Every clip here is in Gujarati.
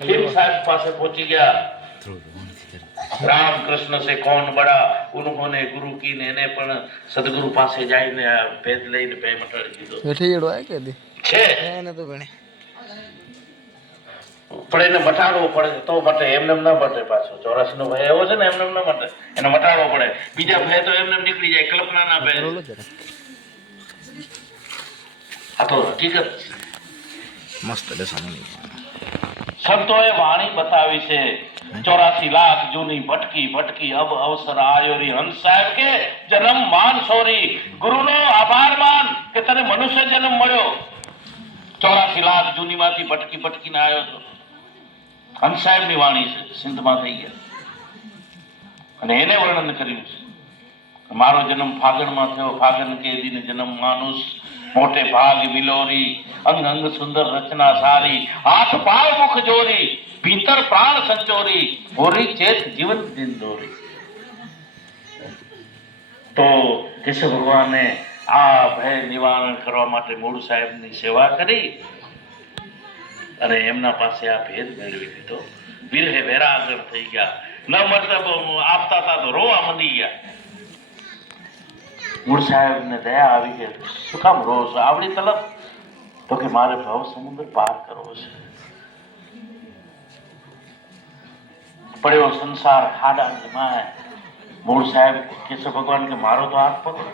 फिर साहब पास पहुंची गया। राम कृष्ण से कौन बड़ा, उन्होंने गुरु की ने पण सदगुरु पासे जाઈને ભેદ લઈને બે મટાડી દીધો બેઠી એડો આય કે દી છે એને તો ભણે પણ એને મટાડવો પડે તો મટે, એમને ન મટે. પાછો 84 નો ભય એવો છે ને, એમને ન મટે, એને મટાડવો પડે. બીજા ભય તો એમને નીકળી જાય, કલ્પનાના ભય. આ તો હકીકત મસ્ત દેસાની સંતોએ વાણી બતાવી છે. 84 લાખ જૂની ભટકી ભટકી અબ અવસર આયો રી. હંસ સાહેબ કે જન્મ માન સોરી, ગુરુનો આભાર માન કે તને મનુષ્ય જન્મ મળ્યો. 84 લાખ જૂની માંથી ભટકી ભટકીને આવ્યો છો. હંસ સાહેબ ની વાણી છે, સિંધમાં થઈ ગયા. અને એને વર્ણન કર્યું છે, મારો જન્મ ફાગણમાં થયો, ફાગણ કે દિન જન્મ માનુષ, મોટે ભાગ વિલોરી, અંગ અંગ સુંદર રચના સારી, હાથ પાય મુખ જોરી, ભીતર પ્રાણ સંચોરી, હોરી ચેત જીવન દિન દોરી. તો કેશવ ભગવાને આ ભય નિવારણ કરવા માટે મૂળ સાહેબની સેવા કરી અને એમના પાસે આ ભેદ મેળવી લીધો. વિરહે વેરાગર થઈ ગયા. ન મતલબ આપતા હતા તો રોવા મંડી ગયા. મૂળ સાહેબ ને દયા આવી કે શું કામ રો છો આવડી તલબ? તો કે મારે ભવ સમુદ્ર પાર કરવો છે. પડ્યો સંસાર ખાડાની માય. મૂળ સાહેબ કેશવ ભગવાન કે મારો તો હાથ પકડો.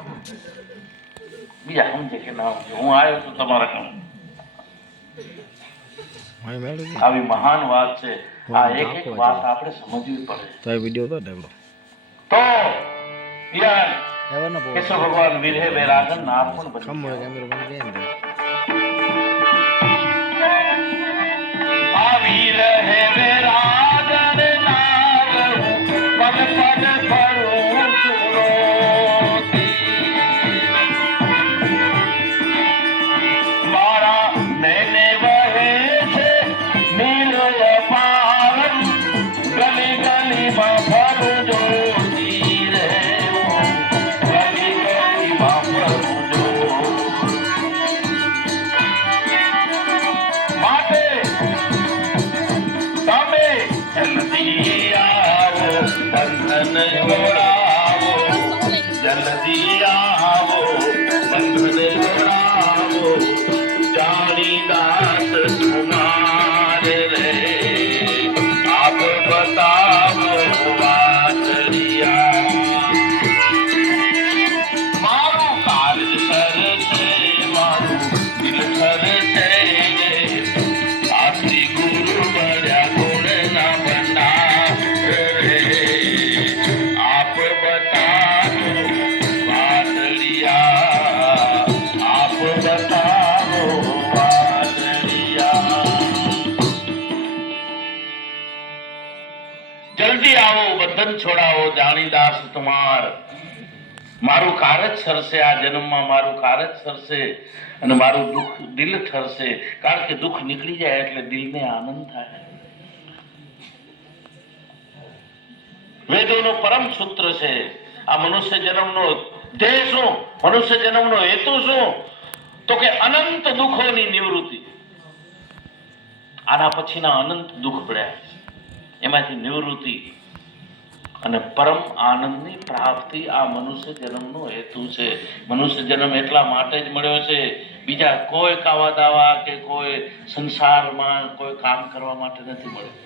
બીજા સમજે કે ના સમજે, હું આવ્યો છું તમારા કામ. આવી મહાન વાત છે. આ એક એક વાત આપણે સમજવી પડે. તો આ વિડિયો તો ડેવલો તો કેશવ ભગવાન વિરહે વૈરાગન નાથ પણ બની. કમળે કેમેરો બની ગયા ને આ વિરહે વૈરાગન નાથ પદ પદ ફરું સુરોતી. મારા નૈને વહે છે નીલ અપારમ, ગલી ગલીમાં ફરું જોતી રે, ગલી ગલીમાં ફરું જો. માટે તમે જલ્દી આવો, બંધન જોડાવો, જલ્દી આવો, બંધન જોડાવો, જાણી દાસ તમારે રે, આપ બતાવો વાતડિયા. મારું કાર્ય સર છે, મારું દિલ સર છે, આથી ગુરુ બળ્યા ગુણના ભંડાર રે, આપ બતાવો વાતડિયા, આપ બતાવો વાતડિયા. જલ્દી આવો, બંધન છોડાવો, જાણીદાસ તમાર. મારું કારજ સરશે, આ જન્મમાં મારું કારજ સરશે અને મારું દુઃખ દિલ ઠરશે. કારણ કે દુઃખ નીકળી જાય એટલે દિલને આનંદ થાય. વેદોનો પરમ સૂત્ર છે. આ મનુષ્ય જન્મનો ધ્યેય શું, મનુષ્ય જન્મનો હેતુ શું? તો કે અનંત દુઃખોની નિવૃત્તિ. આના પછીના અનંત દુઃખ પડ્યા છે, એમાંથી નિવૃત્તિ અને પરમ આનંદની પ્રાપ્તિ આ મનુષ્ય જન્મનો હેતુ છે. મનુષ્ય જન્મ એટલા માટે જ મળ્યો છે, બીજા કોઈ કાવા દાવા કે કોઈ સંસારમાં કોઈ કામ કરવા માટે નથી મળ્યો.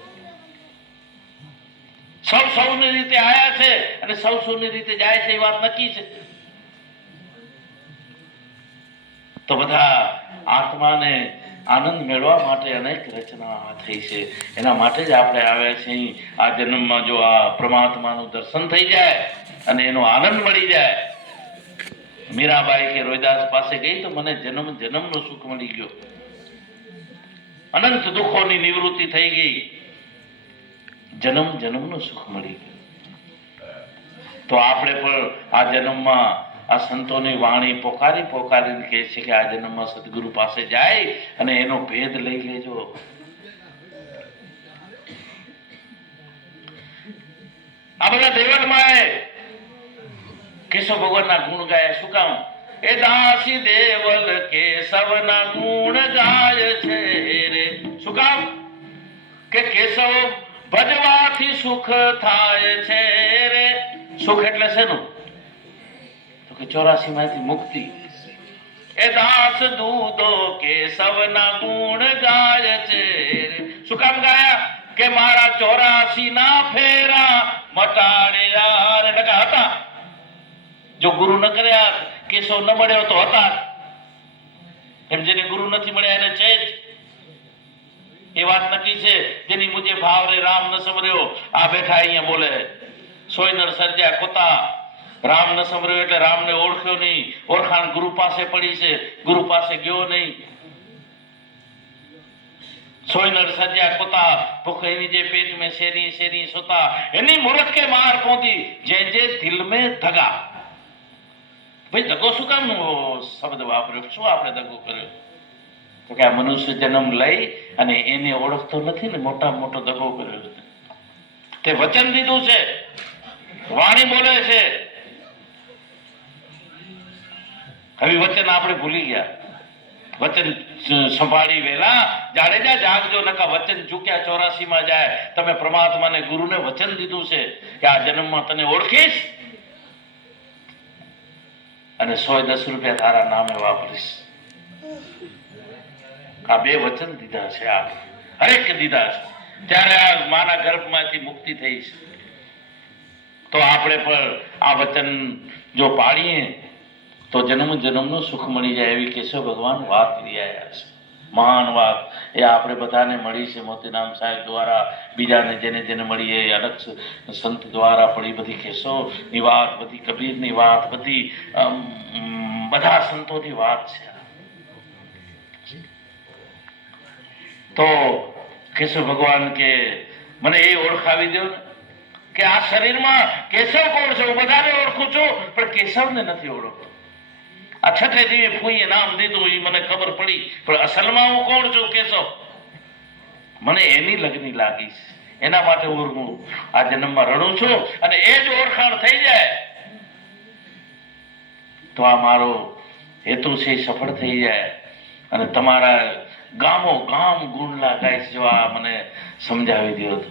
સૌ સૌની રીતે આયા છે અને સૌ સૌની રીતે જાય છે, એ વાત નક્કી છે. તો બધા આત્માને આનંદ મેળવવા માટે અનેક રચના થઈ છે. એના માટે જ આપણે આવ્યા છીએ. આ જન્મમાં જો આ પરમાત્માનું દર્શન થઈ જાય અને એનો આનંદ મળી જાય. મીરાબાઈ કે રોહિદાસ પાસે ગઈ તો મને જન્મ જન્મનો સુખ મળી ગયો, અનંત દુઃખોની નિવૃત્તિ થઈ ગઈ, જન્મ જન્મનું સુખ મળી ગયું. તો આપણે પણ આ જન્મમાં આ સંતોની વાણી પોકારી પોકારીને કહે છે કે આ જન્મમાં સદગુરુ પાસે જાય અને એનો ભેદ લઈ લેજો. આ બધા દેવલમાં કેશવ ભગવાનના ગુણ ગાયા. શું કામ? એ દાસી દેવલ કેશવના ગુણ ગાય છે રે. શું કામ? કે કેશવ ભજવાથી સુખ થાય છે રે. સુખ એટલે શેનું? તો કે 84 માંથી મુક્તિ. એ દાસ દૂધો કેશવના ગુણ ગાય છે રે. શું કામ ગાયા? કે મારા 84 ના ફેરા મટાડ્યા રે. નકા હતા? જો ગુરુ ન કર્યા, કેશવ ન મળ્યો તો હતા. એમ જેને ગુરુ નથી મળ્યા એને છે જ. એ વાત નક્કી છે. જેની મુજે ભાવ રે રામ ન સમર્યો, આ બેઠા અહીંયા બોલે સોયનર સર્જ્યા કોતા. રામ ન સમર્યો એટલે રામને ઓળખ્યો નહીં. ઓળખાણ ગુરુ પાસે પડી છે, ગુરુ પાસે ગયો નહીં. સોયનર સર્જ્યા કોતા, ભૂખ એની જે પેટ में શેરી શેરી સોતા. એની મૂર્ખ કે માર પોતી, જે જે દિલ में ધગા. ભાઈ દગો શું કામ શબ્દ વાપર્યો? શું આપણે દગો કર્યો? તો કે આ મનુષ્ય જન્મ લઈ અને એને ઓળખતો નથી ને, મોટામાં મોટો દગો કર્યો. તે વચન દીધું છે, વાણી બોલે છે. હવે વચન આપણે ભૂલી ગયા. વચન સંભાળી વેલા જાડેજા જાગજો, નકા વચન ચૂક્યા 84 માં જાય. તમે પરમાત્માને ગુરુને વચન દીધું છે કે આ જન્મમાં તને ઓળખીશ અને 110 રૂપિયા તારા નામે વાપરીશ. આ બે વચન દીધા છે, આ હરેક દીધા છે. ત્યારે આ માના ગર્ભમાંથી મુક્તિ થઈ છે. તો આપણે પણ આ વચન જો પાડીએ તો જન્મ જન્મનું સુખ મળી જાય એવી કેશવ ભગવાન વાત કરી આવ્યા છે. મહાન વાત એ આપણે બધાને મળી છે મોતીરામ સાહેબ દ્વારા, બીજાને જેને જેને મળી એ અલગ સંત દ્વારા પડી. બધી કેશવની વાત, બધી કબીરની વાત, બધી બધા સંતોની વાત છે. તો કેશવ ભગવાન કે મને એ ઓળખાવી દો ને કે આ શરીરમાં કેશવ કોણ છે. હું બધાને ઓળખું છું પણ કેશવને નથી ઓળખતો. આ છઠે દિવસે ફૂઈએ નામ દીધું એ મને ખબર પડી, પણ અસલમાં હું કોણ છું? કેશવ. મને એની લગની લાગી છે, એના માટે હું આ જન્મમાં રડું છું. અને એ જ ઓળખાણ થઈ જાય તો આ મારો હેતુ છે સફળ થઈ જાય. અને તમારા ગામો ગામ ગુણલા ગાઈશ જો આ મને સમજાવી દો તો